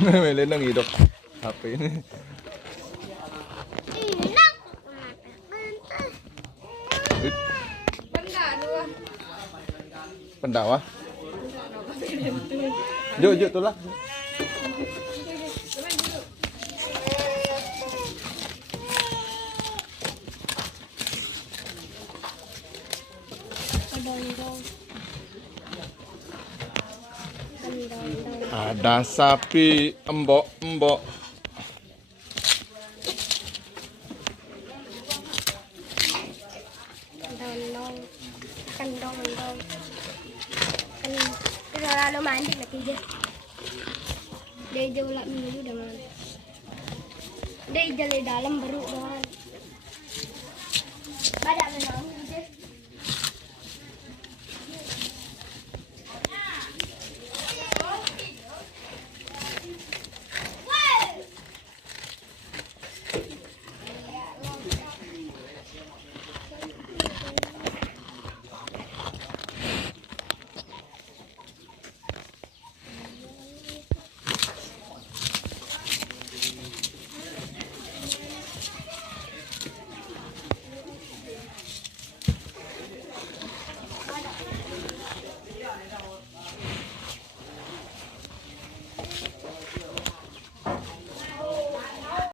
Meli nang hidup HP ini. Pendawa. Yuk, yuk tulah. Ada sapi embok-embok. Kendong. Kalau lalu mandi lagi dia. Dia jauh lagi dulu dengan. Dia jalan dalam baru dengan. Ada